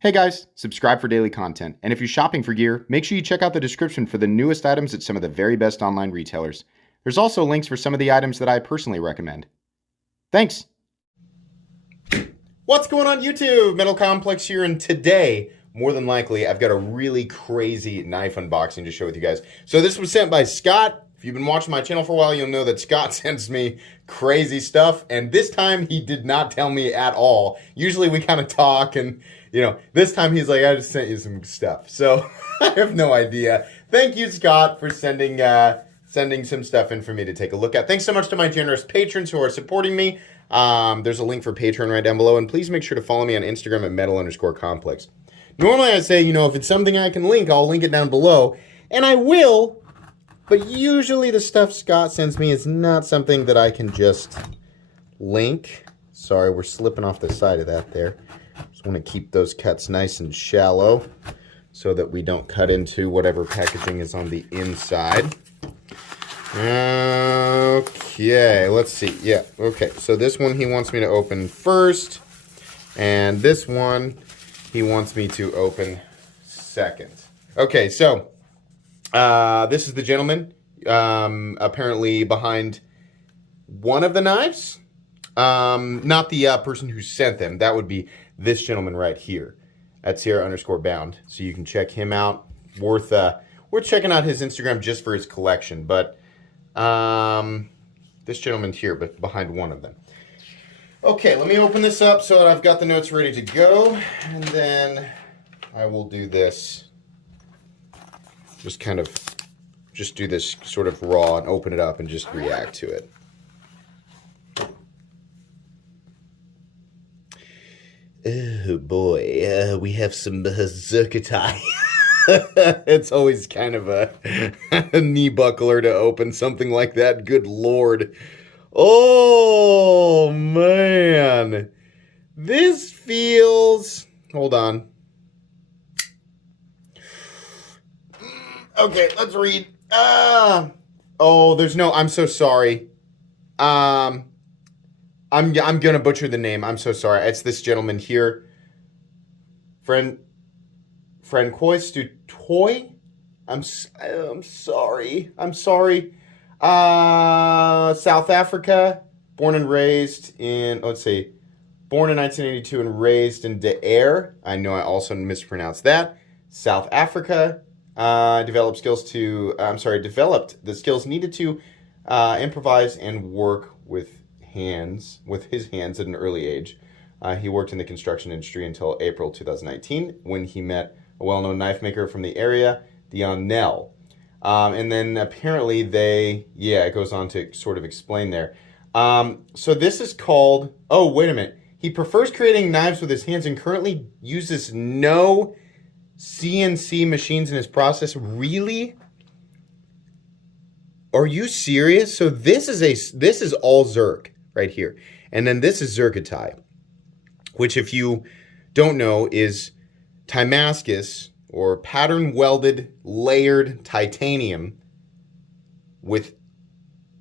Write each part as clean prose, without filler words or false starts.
Hey guys, subscribe for daily content. And if you're shopping for gear, make sure you check out the description for the newest items at some of the very best online retailers. There's also links for some of the items that I personally recommend. Thanks! What's going on YouTube? Metal Complex here, and today, more than likely, I've got a really crazy knife unboxing to share with you guys. So this was sent by Scott. If you've been watching my channel for a while, you'll know that Scott sends me crazy stuff, and this time he did not tell me at all. Usually we kind of talk, and this time he's like, I just sent you some stuff. So I have no idea. Thank you, Scott, for sending some stuff in for me to take a look at. Thanks so much to my generous patrons who are supporting me. There's a link for Patreon right down below, and please make sure to follow me on Instagram at metal_complex. Normally I say, if it's something I can link, I'll link it down below, and I will, but usually the stuff Scott sends me is not something that I can just link. Sorry, we're slipping off the side of that there. Just want to keep those cuts nice and shallow so that we don't cut into whatever packaging is on the inside. Okay, let's see. Yeah, okay. So this one he wants me to open first, and this one he wants me to open second. Okay, so this is the gentleman apparently behind one of the knives. Not the person who sent them. That would be this gentleman right here at Sierra_bound. So you can check him out. Worth checking out his Instagram just for his collection. But this gentleman here, but behind one of them. Okay, let me open this up so that I've got the notes ready to go, and then I will do this. Just do this sort of raw and open it up and just react to it. Oh boy, we have some Zerkatai. It's always kind of a knee buckler to open something like that. Good Lord. Oh, man. This feels... Hold on. Okay, let's read. Oh, there's no... I'm so sorry. I'm gonna butcher the name. I'm so sorry. It's this gentleman here. Francois du Toit? I'm sorry. I'm sorry. South Africa. Born and raised in, born in 1982 and raised in De Air. I know I also mispronounced that. South Africa. Developed the skills needed to improvise and work with his hands at an early age. He worked in the construction industry until April 2019 when he met a well-known knife maker from the area, Dion Nell. And then apparently it goes on to sort of explain there. So this is called, oh, wait a minute. He prefers creating knives with his hands and currently uses no CNC machines in his process. Really? Are you serious? So this is all Zerk right here. And then this is Zerkatai, which if you don't know is Damascus or pattern welded layered titanium with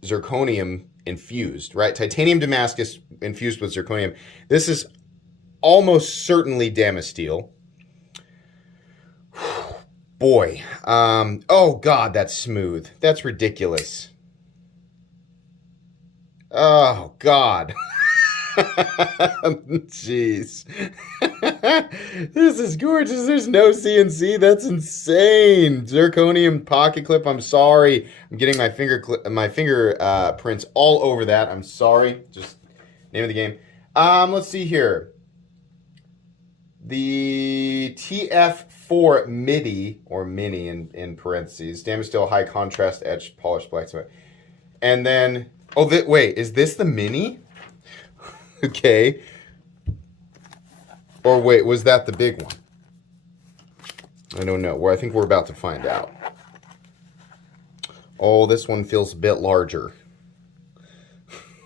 zirconium infused, right? Titanium Damascus infused with zirconium. This is almost certainly Damasteel. Boy, oh God, that's smooth. That's ridiculous. Oh God. Jeez. This is gorgeous. There's no CNC. That's insane. Zirconium pocket clip. I'm sorry. I'm getting my finger prints all over that. I'm sorry. Just name of the game. Let's see here. The TF4 MIDI, or Mini in parentheses, Damasteel high contrast etched polished blacksmith. And then, wait, is this the Mini? Okay. Or wait, was that the big one? I don't know. Well, I think we're about to find out. Oh, this one feels a bit larger.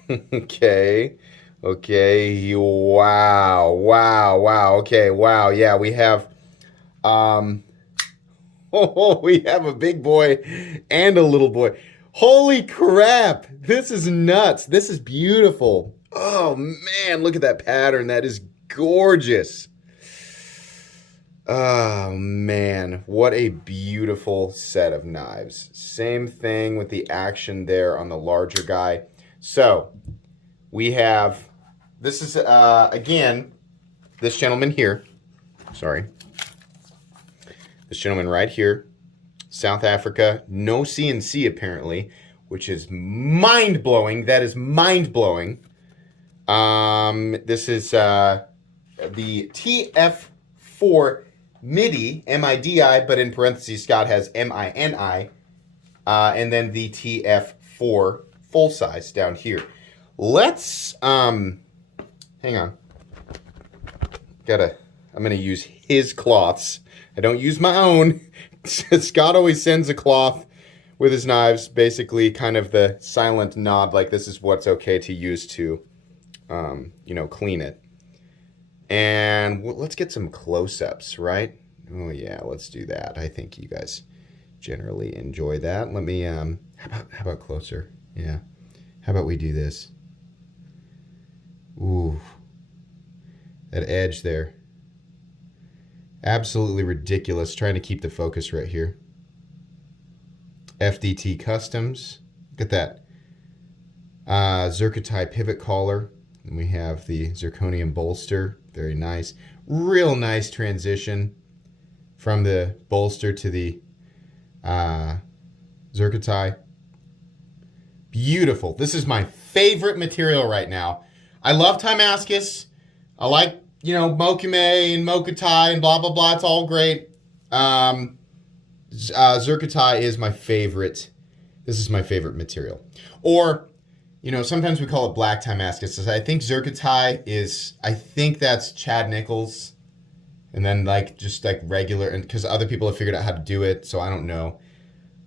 Okay. Okay. Wow. Wow. Wow. Okay. Wow. Yeah, we have we have a big boy and a little boy. Holy crap. This is nuts. This is beautiful. Oh man, look at that pattern. That is gorgeous. Oh man, what a beautiful set of knives. Same thing with the action there on the larger guy. So we have, this is again, this gentleman here. Sorry. This gentleman right here, South Africa, no CNC apparently, which is mind-blowing. That is mind-blowing. This is the TF4 MIDI, M-I-D-I, but in parentheses, Scott has M-I-N-I, and then the TF4 full size down here. Let's, hang on. I'm going to use his cloths. I don't use my own. Scott always sends a cloth with his knives, basically kind of the silent nod, like this is what's okay to use to, clean it. And let's get some close-ups, right? Oh yeah, let's do that. I think you guys generally enjoy that. Let me, how about closer? Yeah. How about we do this? Ooh, that edge there. Absolutely ridiculous. Trying to keep the focus right here. FDT Customs. Look at that. Zircotai pivot collar. And we have the zirconium bolster. Very nice. Real nice transition from the bolster to the Zircotai. Beautiful. This is my favorite material right now. I love Timascus. I like, Mokume and Mokutai and blah, blah, blah. It's all great. Zircotai is my favorite. This is my favorite material. Or, sometimes we call it black Timascus. I think Zircotai is, I think that's Chad Nichols. And then just regular, and because other people have figured out how to do it, so I don't know.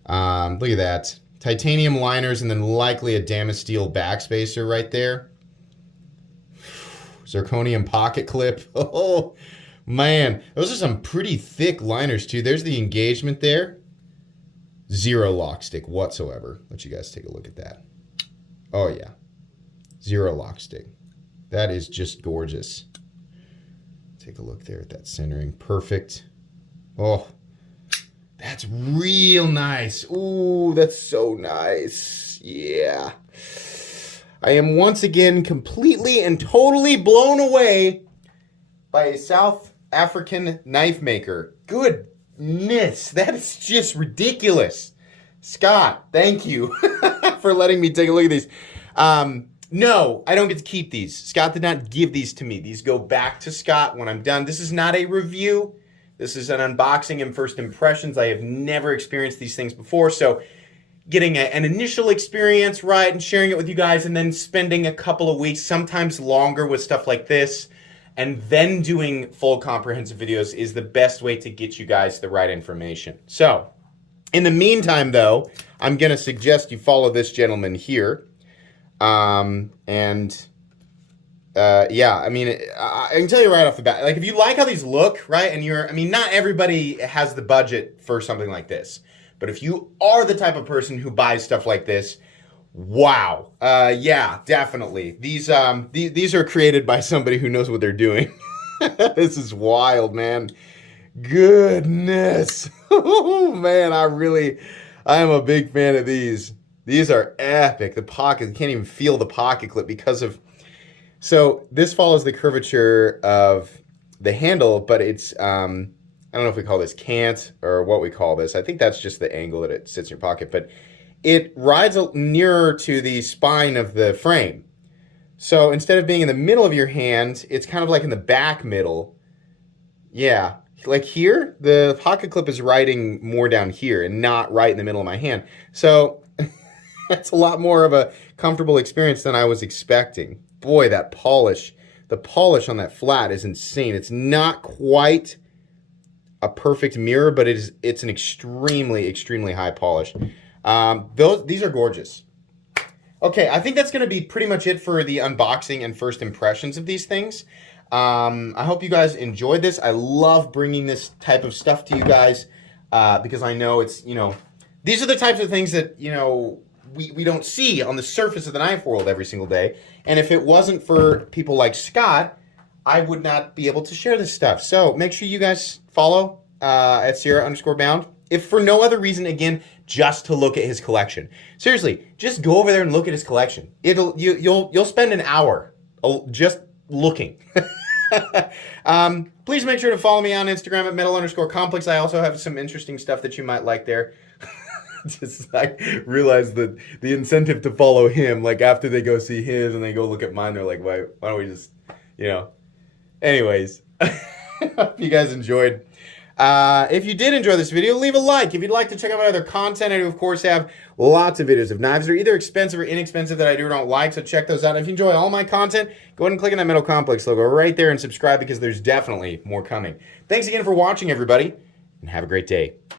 Look at that. Titanium liners and then likely a Damasteel backspacer right there. Zirconium pocket clip. Oh, man. Those are some pretty thick liners, too. There's the engagement there. Zero lock stick whatsoever. Let you guys take a look at that. Oh, yeah. Zero lock stick. That is just gorgeous. Take a look there at that centering. Perfect. Oh, that's real nice. Ooh, that's so nice. Yeah. I am once again completely and totally blown away by a South African knife maker. Goodness, that is just ridiculous. Scott, thank you for letting me take a look at these. No, I don't get to keep these. Scott did not give these to me. These go back to Scott when I'm done. This is not a review. This is an unboxing and first impressions. I have never experienced these things before, so getting an initial experience, right, and sharing it with you guys, and then spending a couple of weeks, sometimes longer with stuff like this, and then doing full comprehensive videos is the best way to get you guys the right information. So, in the meantime, though, I'm going to suggest you follow this gentleman here. Yeah, I mean, I can tell you right off the bat, if you like how these look, right, and not everybody has the budget for something like this. But if you are the type of person who buys stuff like this, wow. Yeah, definitely. These are created by somebody who knows what they're doing. This is wild, man. Goodness. Oh, man, I am a big fan of these. These are epic. The pocket, you can't even feel the pocket clip because of... So this follows the curvature of the handle, but it's... I don't know if we call this cant or what we call this. I think that's just the angle that it sits in your pocket, but it rides nearer to the spine of the frame. So instead of being in the middle of your hand, it's kind of like in the back middle. Yeah, like here, the pocket clip is riding more down here and not right in the middle of my hand. So that's a lot more of a comfortable experience than I was expecting. Boy, that polish, the polish on that flat is insane. It's not quite a perfect mirror, but it's an extremely, extremely high polish. These are gorgeous. Okay, I think that's going to be pretty much it for the unboxing and first impressions of these things. I hope you guys enjoyed this. I love bringing this type of stuff to you guys because I know it's, these are the types of things that, we don't see on the surface of the knife world every single day. And if it wasn't for people like Scott, I would not be able to share this stuff. So make sure you guys follow at Sierra_bound. If for no other reason, again, just to look at his collection. Seriously, just go over there and look at his collection. You'll spend an hour just looking. Please make sure to follow me on Instagram at metal_complex. I also have some interesting stuff that you might like there. Just I realized that the incentive to follow him, like after they go see his and they go look at mine, they're like, why don't we just, Anyways, hope you guys enjoyed. If you did enjoy this video, leave a like. If you'd like to check out my other content, I do, of course, have lots of videos of knives that are either expensive or inexpensive that I do or don't like, so check those out. And if you enjoy all my content, go ahead and click on that Metal Complex logo right there and subscribe because there's definitely more coming. Thanks again for watching, everybody, and have a great day.